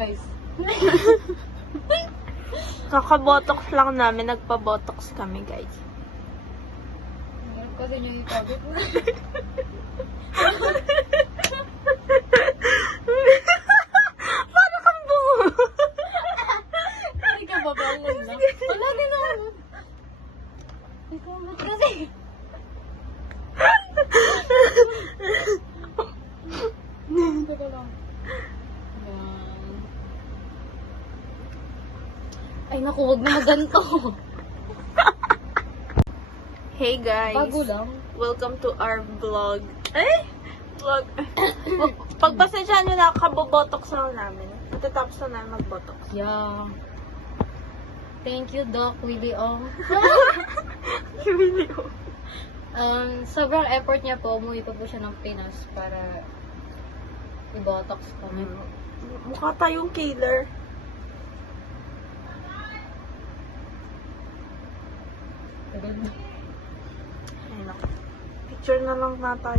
guys. Kaka-botox lang namin. Nagpa-botox kami, guys. Hirap kasi niya ikabit. Paano kang bungo? Hindi ka babangon lang. Wala din naman. Ikaw ba't kasi? Teka lang. Yan. Ay naku, huwag na ganito. Hey, guys. Bago lang. Welcome to our vlog. Vlog. Pagpasensyahan nyo na, kabobotox lang namin. Matatapos na namin mag-botox. Yeah. Thank you, Doc Willie Ong. Sobrang effort niya po. Umuwi pa po siya ng Pinas para i-botox kami. Mukha tayong killer. Ayun ako. Picture na lang na tayo.